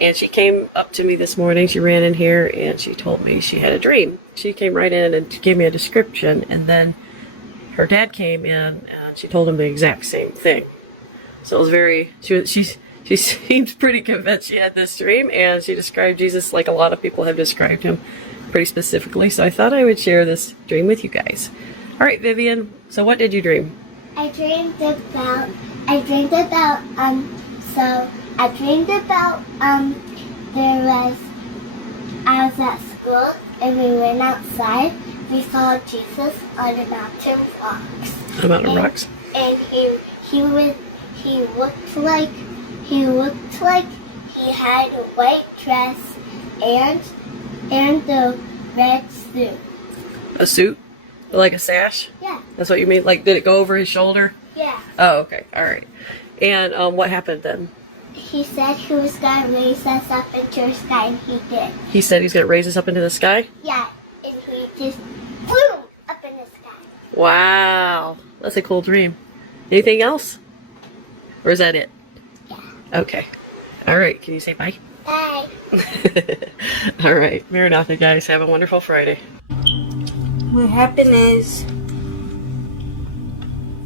And she came up to me this morning. She ran in here and she told me she had a dream. She came right in and gave me a description. And then her dad came in and she told him the exact same thing. So it was very, she seemed pretty convinced she had this dream, and she described Jesus like a lot of people have described him pretty specifically. So I thought I would share this dream with you guys. All right, Vivian, so what did you dream? I dreamed about, I was at school and we went outside. We saw Jesus on a mountain of rocks. A mountain of rocks? And he looked like he had a white dress and a red suit. A suit? Like a sash? Yeah. That's what you mean? Like, did it go over his shoulder? Yeah. Oh, okay. All right. And what happened then? He said he was going to raise us up into the sky, and he did. He said he's going to raise us up into the sky? Yeah. And he just flew up in the sky. Wow. That's a cool dream. Anything else? Or is that it? Yeah. Okay. All right. Can you say bye? Bye. All right. Maranatha, guys. Have a wonderful Friday. What happened is,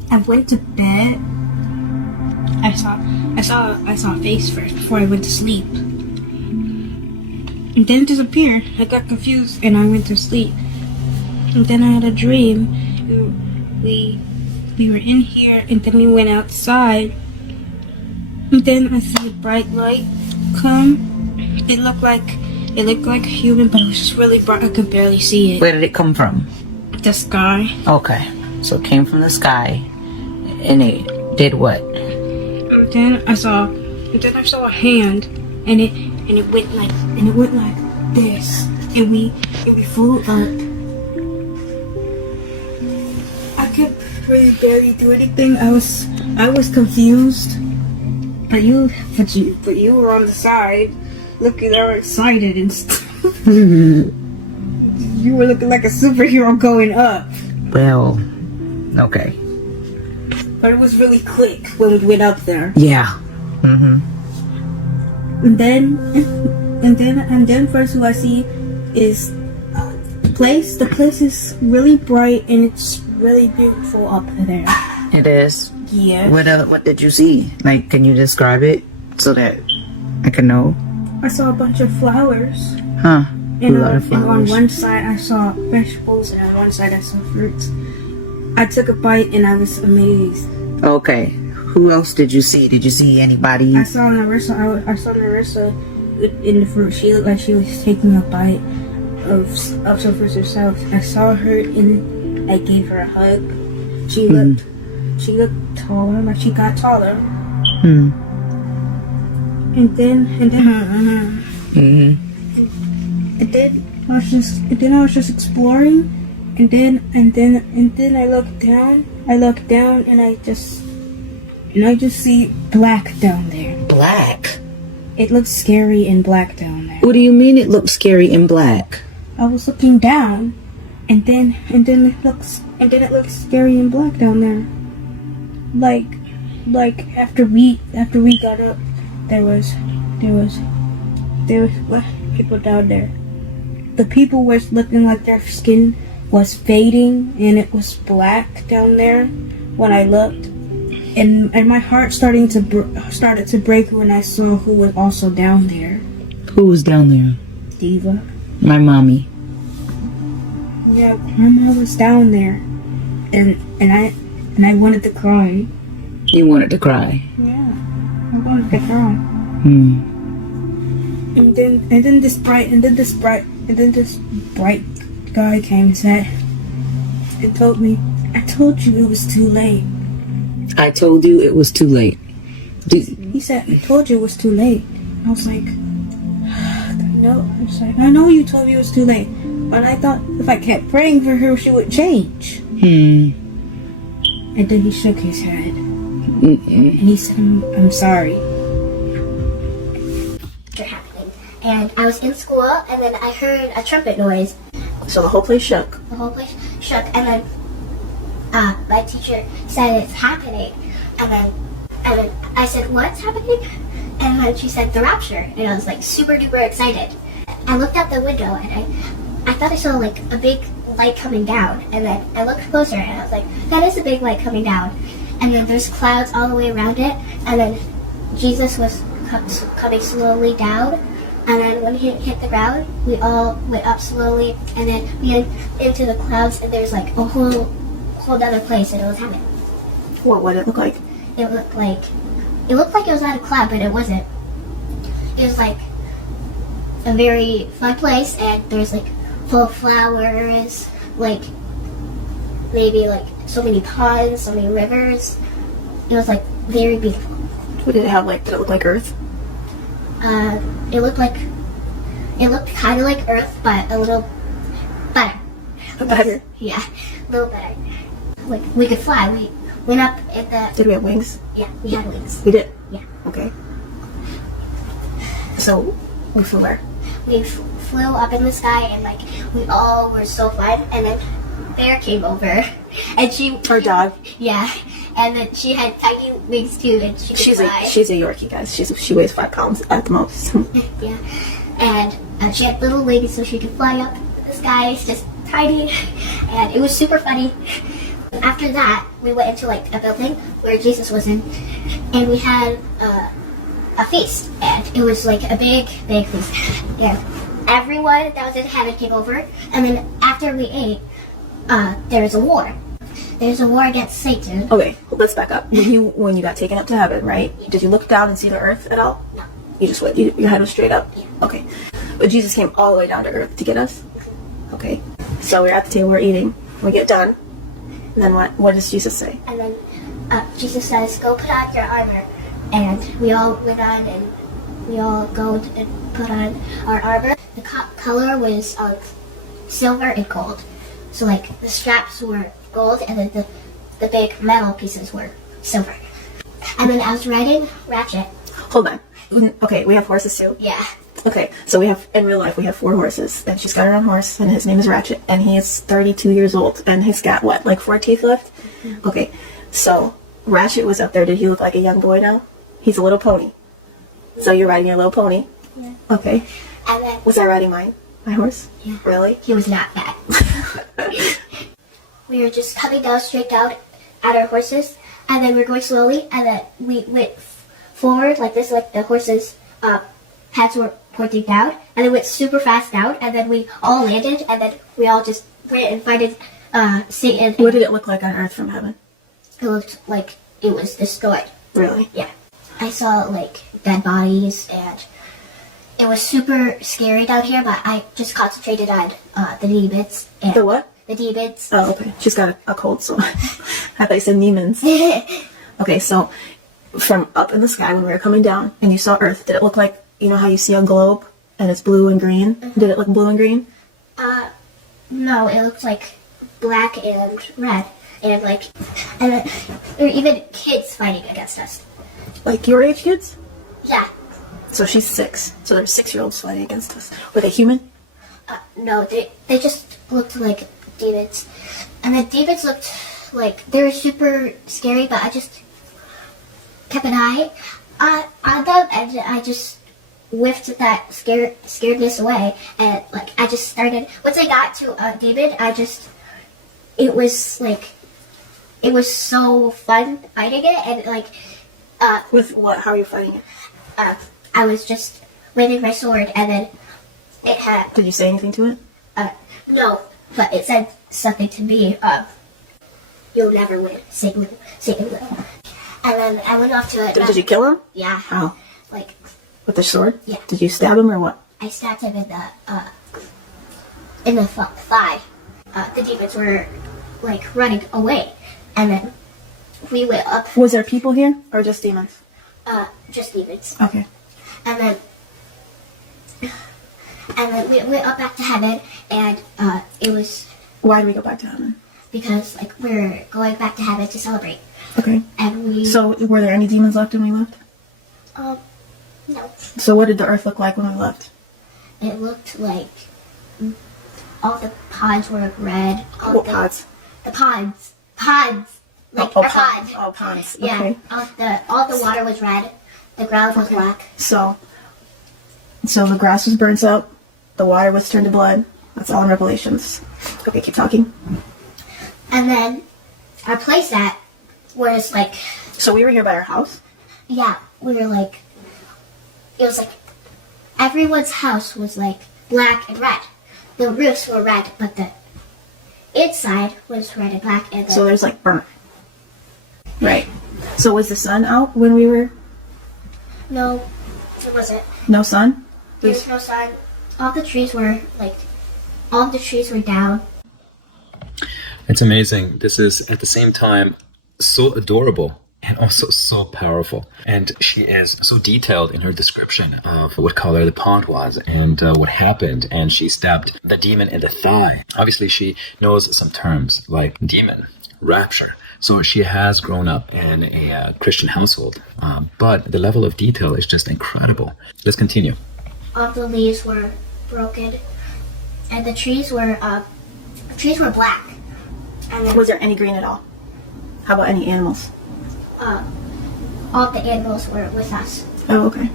I went to bed. I saw a face first before I went to sleep. And then it disappeared. I got confused and I went to sleep. And then I had a dream. We were in here and then we went outside. And then I see a bright light come. It looked like a human, but it was just really bright. I could barely see it. Where did it come from? The sky. Okay, so it came from the sky, and it did what? And then I saw a hand, and it went like this, and we flew up. I could really barely do anything. I was confused, but you were on the side, looking all excited and stuff. You were looking like a superhero going up. Well, okay. But it was really quick when we went up there. Yeah. Mm-hmm. And then first who I see is the place. The place is really bright and it's really beautiful up there. It is. Yeah. What did you see? Like, can you describe it so that I can know? I saw a bunch of flowers. Huh. And on one side I saw vegetables and on one side I saw fruits. I took a bite and I was amazed. Okay. Who else did you see? Did you see anybody? I saw Narissa. I saw Narissa in the fruit. She looked like she was taking a bite of some fruits herself. I saw her and I gave her a hug. She looked taller. Like she got taller. And then I was just exploring, and then I looked down. And I just see black down there. Black? It looks scary and black down there. What do you mean it looks scary in black? I was looking down, and then it looks scary and black down there. Like after we got up, there was people down there. The people were looking like their skin was fading and it was black down there when I looked, and my heart started to break when I saw who was also down there. Who was down there? Diva. My mommy. Yeah, my mom was down there, and I wanted to cry. You wanted to cry? Yeah, I wanted to cry. And then this bright guy came and said, and told me, I told you it was too late. I told you it was too late. He said, I told you it was too late. I was like, no. I was like, I know you told me it was too late. But I thought if I kept praying for her, she would change. And then he shook his head. And he said, I'm sorry. And I was in school, and then I heard a trumpet noise. So the whole place shook. The whole place shook, and then my teacher said it's happening. And then I said, what's happening? And then she said the Rapture, and I was like super duper excited. I looked out the window and I thought I saw like a big light coming down, and then I looked closer and I was like, that is a big light coming down. And then there's clouds all the way around it, and then Jesus was coming slowly down. And then when he hit the ground, we all went up slowly, and then we went into the clouds, and there's like a whole other place, and it was heaven. What would it look like? It looked like it was not a cloud, but it wasn't. It was like a very fun place, and there's like full of flowers, like maybe like so many ponds, so many rivers. It was like very beautiful. What did it have like? Did it look like Earth? It looked kind of like Earth, but a little better. Better. Yeah, a little better. Like we could fly. We went up in the. Did we have wings? Yeah, we had wings. We did. Yeah. Okay. So we flew where? We flew up in the sky, and like we all were so fun. And then Bear came over, and she. Our dog. Yeah, and then she had tiny wings too, and she could fly. She's a Yorkie, guys. She weighs 5 pounds at the most. Yeah, and she had little wings so she could fly up in the sky. It's just tiny, and it was super funny. After that, we went into like a building where Jesus was in, and we had a feast, and it was like a big feast. Yeah, everyone that was in heaven came over, and then after we ate, there was a war. There's a war against Satan. Okay, let's back up. When you got taken up to heaven, right? Did you look down and see the earth at all? No. You just went. Your head was straight up. Yeah. Okay, but Jesus came all the way down to earth to get us. Okay, so we're at the table, we're eating. We get done. And then what? What does Jesus say? And then Jesus says, "Go put on your armor," and we all went on, and we all go and put on our armor. The color was silver and gold. So like the straps were gold, and then the big metal pieces were silver. And then I was riding Ratchet. Hold on. Okay, we have horses too. Yeah. Okay, so we have, in real life, we have 4 horses, and she's got her own horse, and his name is Ratchet, and he is 32 years old, and he's got, what, like 4 teeth left? Mm-hmm. Okay, so Ratchet was up there. Did he look like a young boy now? He's a little pony. So you're riding your little pony? Yeah. Okay. And then Was I riding my horse? Yeah. Really? He was not that. We were just coming down straight down at our horses, and then we were going slowly, and then we went forward like this, like the horses' heads were pointing down, and then went super fast down, and then we all landed, and then we all just ran and finded Satan. What did it look like on earth from heaven? It looked like it was destroyed. Really? Yeah. I saw like dead bodies, and it was super scary down here, but I just concentrated on the demons. And The what? The demons. Oh, okay. She's got a cold, so I thought you said demons. Okay, so from up in the sky when we were coming down and you saw Earth, did it look like, you know how you see a globe and it's blue and green? Mm-hmm. Did it look blue and green? No, it looked like black and red, and there were even kids fighting against us. Like your age kids? Yeah. So she's 6. So there's 6-year-olds fighting against us. Were they human? No, they just looked like demons, and the demons looked like they were super scary. But I just kept an eye on them, and I just whiffed that scaredness away. And like I just started. Once I got to a demon, it was so fun fighting it, and like. With what? How are you fighting it? I was just waving my sword, and then it had. Did you say anything to it? No, but it said something to me. You'll never win. Satan will. And then I went off to it. Did you kill him? Yeah. Oh. Like. With the sword? Yeah. Did you stab him or what? I stabbed him in the thigh. The demons were like running away, and then we went up. Was there people here or just demons? Just demons. Okay. And then we went up back to heaven, and it was. Why did we go back to heaven? Because like we're going back to heaven to celebrate. Okay. And we. So were there any demons left when we left? No. So what did the earth look like when we left? It looked like all the pods were red. What pods? The pods. Pods. Like our pods. Oh, ponds. Yeah. Okay. All the water was red, The ground was black. So the grass was burnt up, the water was turned to blood. That's all in Revelations. Okay, keep talking. And then our place at was like, So we were here by our house? yeah, we were like, it was like, everyone's house was like black and red. The roofs were red, but the inside was red and black. And So there's like burnt. Right. So was the sun out when we were? no, it wasn't. No sun? There was no sun. All the trees were down. It's amazing. This is at the same time so adorable and also so powerful. And she is so detailed in her description of what color the pond was and what happened. And she stabbed the demon in the thigh. Obviously, she knows some terms like demon, rapture. So she has grown up in a Christian household. But the level of detail is just incredible. Let's continue. All the leaves were broken, and the trees were black. And then Was there any green at all? How about any animals? all the animals were with us. Oh, okay.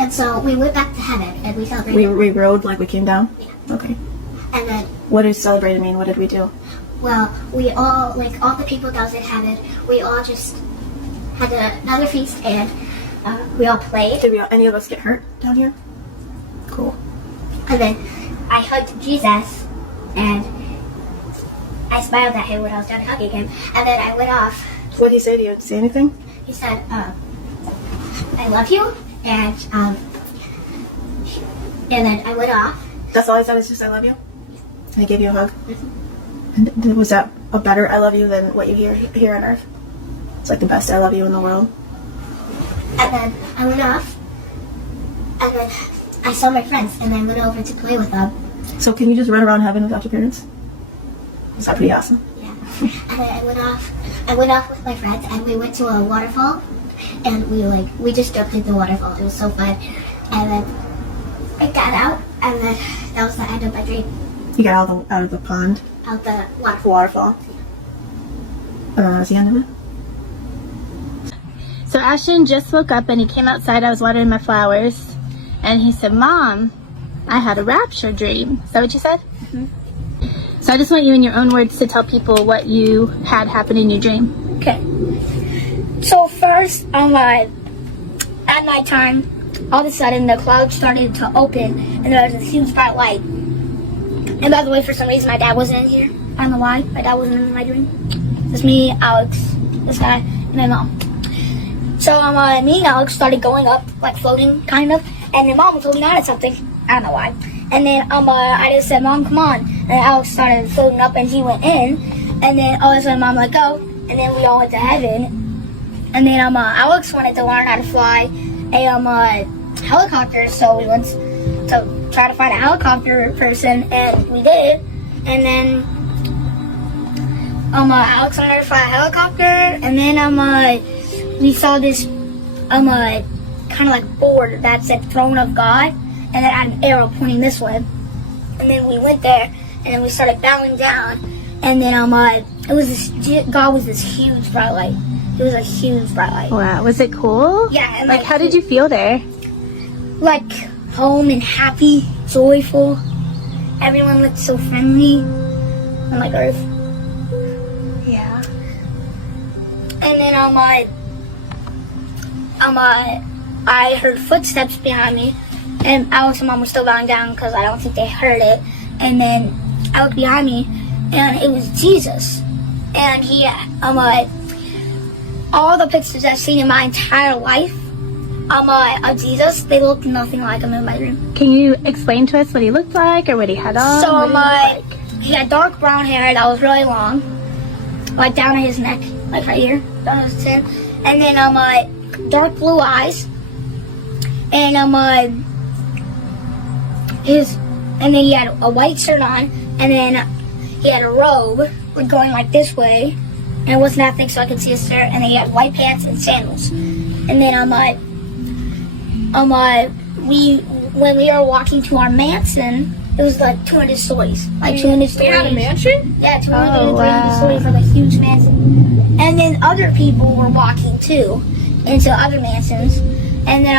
And so we went back to heaven and we celebrated. We rode like we came down? Yeah. Okay. And then, What does celebrated mean? What did we do? well, we all, like all the people that was in heaven, we all just had another feast and we all played. Did any of us get hurt down here? Cool. And then I hugged Jesus and I smiled at him when I was done hugging him. And then I went off. What did he say to you? Did he say anything? He said, I love you. And then I went off. That's all I said, is just I love you? And he gave you a hug? And was that a better I love you than what you hear here on earth? It's like the best I love you in the world. And then I went off. And then I saw my friends and I went over to play with them. So can you just run around heaven without your parents? Is that pretty awesome? Yeah. And then I went off with my friends and we went to a waterfall and we just jumped into the waterfall. It was so fun. And then I got out and then that was the end of my dream. You got out of the pond, Out the waterfall. waterfall. And then that was the end of it? So Ashton just woke up and he came outside. I was watering my flowers. And he said, Mom, I had a rapture dream. Is that what you said? Mm-hmm. So I just want you in your own words to tell people what you had happen in your dream. Okay. So first, at nighttime, all of a sudden the clouds started to open and there was a huge bright light. And by the way, for some reason my dad wasn't in here. I don't know why. My dad wasn't in my dream. It's me, Alex, this guy, and my mom. So me and Alex started going up, like floating, kind of. And then Mom was holding on to something. I don't know why. And then I just said, Mom, come on. And then Alex started floating up and he went in. And then all of a sudden Mom let go. And then we all went to heaven. And then Alex wanted to learn how to fly a helicopter. So we went to try to find a helicopter person. And we did. And then Alex learned how to fly a helicopter. And then we saw this kind of like board that said Throne of God, and then had an arrow pointing this way. And then we went there, and then we started bowing down, and then it was this, God was this huge bright light. It was a huge bright light. Wow. Was it cool? Yeah. And Like, how did you feel there? Like home and happy, joyful. Everyone looked so friendly on like Earth. Yeah. And then I heard footsteps behind me, and Alex and Mom were still bowing down because I don't think they heard it. And then I looked behind me, and it was Jesus. And he, all the pictures I've seen in my entire life, of Jesus, they looked nothing like him in my dream. Can you explain to us what he looked like or what he had on? So What did he look like? he had dark brown hair that was really long, like down at his neck, like right here, down his chin. And then dark blue eyes, and and then he had a white shirt on, and then he had a robe going like this way, and it wasn't that thick so I could see his shirt. And then he had white pants and sandals. And then when we were walking to our mansion, it was like 200 stories, like 200 stories. You had a mansion? Yeah, 200 Oh, 300 wow. stories, like a huge mansion. And then other people were walking too. into other mansions, and then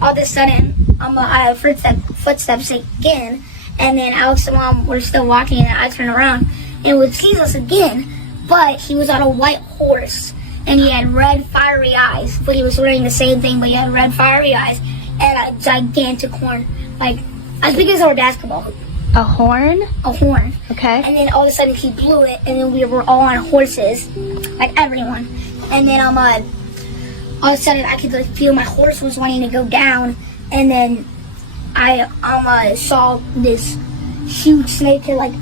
all of a sudden I heard footsteps again, and then Alex and Mom were still walking, and I turned around and would see us again, but he was on a white horse, and he had red fiery eyes, but he was wearing the same thing, but he had red fiery eyes and a gigantic horn, like as big as our basketball hoop. A horn? A horn. Okay. And then all of a sudden he blew it, and then we were all on horses, like everyone. And then all of a sudden I could feel my horse was wanting to go down, and then I saw this huge snake, and like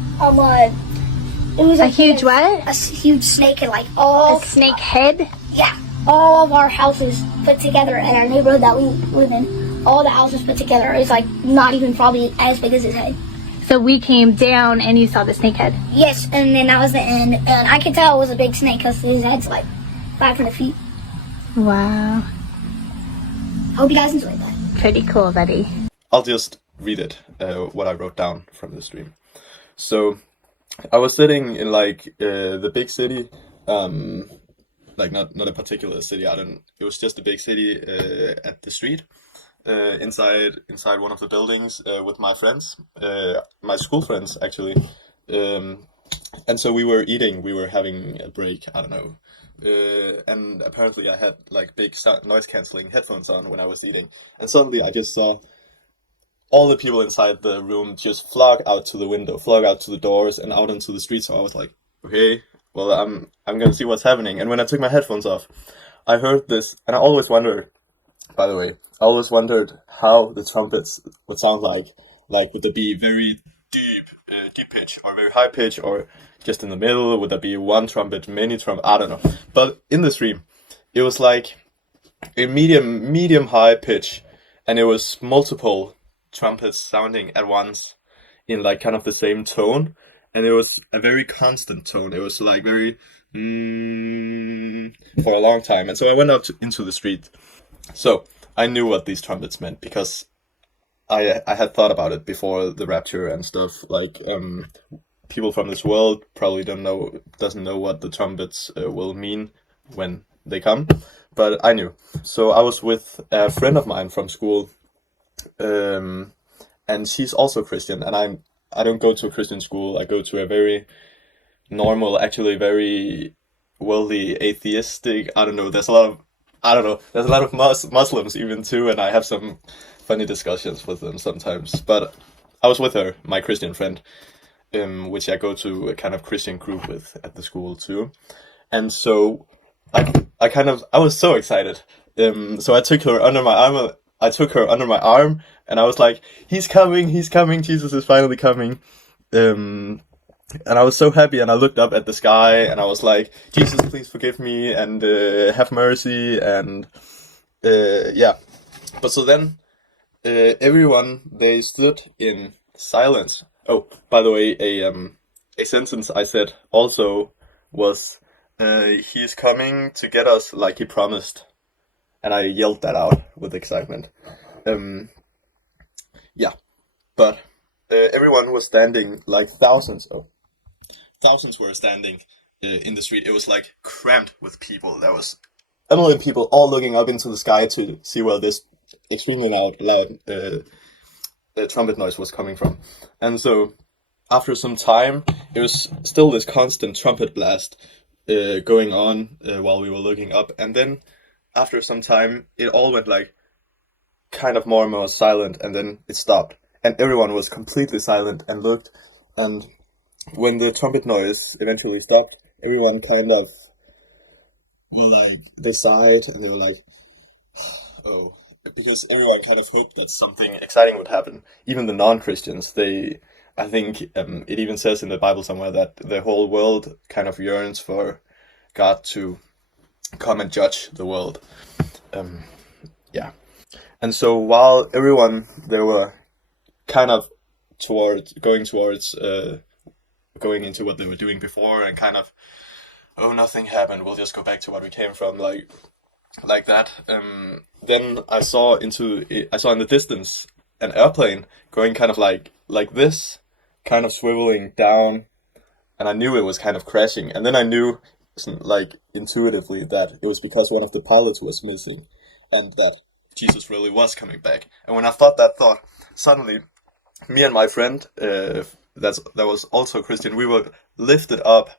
it was A huge what? A huge snake, and like all A snake head? yeah, all of our houses put together in our neighborhood that we live in, all the houses put together is like not even probably as big as his head. So we came down and you saw the snake head. Yes, and then that was the end, and I could tell it was a big snake because his head's like 500 feet. Wow. Hope you guys enjoyed that. Pretty cool, buddy. I'll just read it, what I wrote down from the stream. So, I was sitting in like the big city, like not a particular city. It was just a big city at the street, inside one of the buildings with my friends, my school friends actually, and so we were having a break. I don't know. And apparently I had like big noise cancelling headphones on when I was eating, and suddenly I just saw all the people inside the room just flock out to the window, flock out to the doors and out into the street. So I was like, okay, well I'm gonna see what's happening. And when I took my headphones off, I heard this, and I always wondered, by the way, how the trumpets would sound like. Like, would they be very deep pitch, or very high pitch, or just in the middle? Would there be one trumpet, many trumpets? I don't know. But in the stream, it was like a medium high pitch, and it was multiple trumpets sounding at once in like kind of the same tone, and it was a very constant tone. It was like very for a long time. And so I went out into the street. So I knew what these trumpets meant because I had thought about it before the rapture and stuff. Like people from this world probably doesn't know what the trumpets will mean when they come, but I knew. So I was with a friend of mine from school, and she's also Christian, and I don't go to a Christian school. I go to a very normal, actually very worldly, atheistic. There's a lot of Muslims even too, and I have some funny discussions with them sometimes. But I was with her, my Christian friend, which I go to a kind of Christian group with at the school too, and so I was so excited. So I took her under my arm. And I was like, he's coming, Jesus is finally coming. And I was so happy, and I looked up at the sky, and I was like, Jesus, please forgive me, and have mercy, and yeah. But so then, everyone, they stood in silence. Oh, by the way, a sentence I said also was, he's coming to get us like he promised. And I yelled that out with excitement. Yeah, but everyone was standing, like thousands were standing in the street. It was like crammed with people. There was a million people all looking up into the sky to see where this extremely loud trumpet noise was coming from. And so after some time, it was still this constant trumpet blast going on while we were looking up. And then after some time, it all went like kind of more and more silent, and then it stopped, and everyone was completely silent and looked. And when the trumpet noise eventually stopped, everyone kind of, well, like, they sighed, and they were like, oh, because everyone kind of hoped that something exciting would happen. Even the non-Christians, I think it even says in the Bible somewhere that the whole world kind of yearns for God to come and judge the world. Yeah. And so while everyone, they were kind of going into what they were doing before, and kind of, oh, nothing happened, we'll just go back to what we came from, like that. Then I saw in the distance an airplane going kind of like this, kind of swiveling down, and I knew it was kind of crashing. And then I knew like intuitively that it was because one of the pilots was missing, and that Jesus really was coming back. And when I thought that thought, suddenly me and my friend, that was also Christian, we were lifted up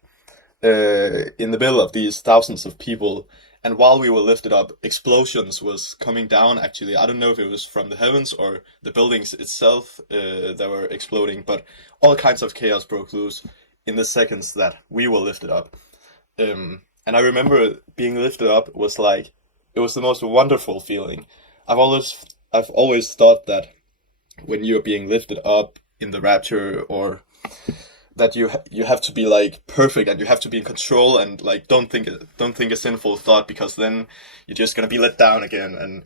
in the middle of these thousands of people. And while we were lifted up, explosions was coming down. Actually, I don't know if it was from the heavens or the buildings itself that were exploding, but all kinds of chaos broke loose in the seconds that we were lifted up. And I remember being lifted up was like, it was the most wonderful feeling. I've always thought that when you're being lifted up in the rapture, or that you have to be like perfect and you have to be in control, and like don't think a sinful thought, because then you're just gonna be let down again, and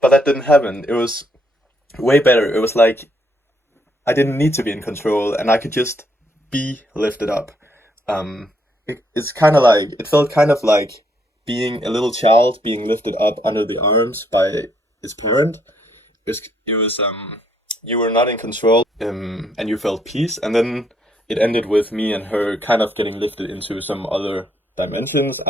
but that didn't happen. It was way better. It was like I didn't need to be in control, and I could just be lifted up. It's kind of like, it felt kind of like being a little child being lifted up under the arms by its parent. It was you were not in control, and you felt peace, and then it ended with me and her kind of getting lifted into some other dimensions.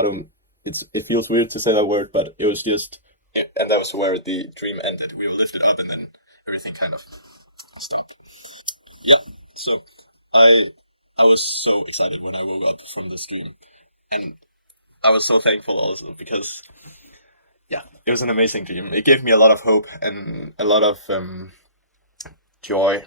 It feels weird to say that word, but it was just, and that was where the dream ended. We were lifted up, and then everything kind of stopped. Yeah, so I was so excited when I woke up from this dream, and I was so thankful also, because yeah, it was an amazing dream. It gave me a lot of hope and a lot of joy.